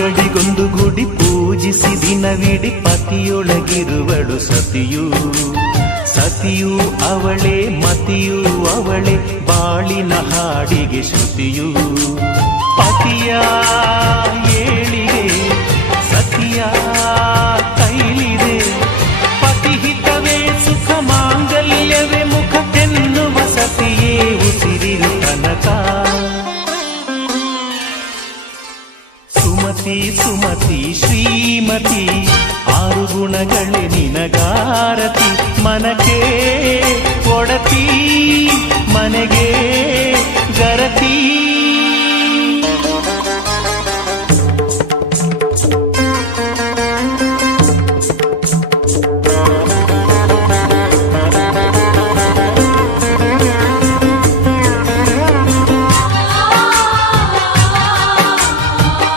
ಅಂಗಡಿಗೊಂದು ಗುಡಿ ಪೂಜಿಸಿ ದಿನವಿಡಿ ಪತಿಯೊಳಗಿರುವಳು ಸತಿಯು. ಸತಿಯು ಅವಳೇ ಮತಿಯು ಅವಳೇ ಬಾಳಿನ ಹಾಡಿಗೆ ಶ್ರುತಿಯು. ಪತಿಯ ಏಳಿಗೆ ಸತಿಯ ಕೈಲಿದೆ. ಪತಿಹಿತವೇ ಸುಖ ಮಾಂಗಲ್ಯವೇ ಮುಖಕ್ಕೆನ್ನುವ ಸತಿಯೇ ಉಸಿರಿರು ತನಕ. ಸುಮತಿ ಸುಮತಿ ಶ್ರೀಮತಿ ಆರು ಗುಣಗಳೇ ನಿನಗಾರತಿ. ಮನಕ್ಕೆ ಒಡತಿ ಮನೆಗೆ ಗರತಿ.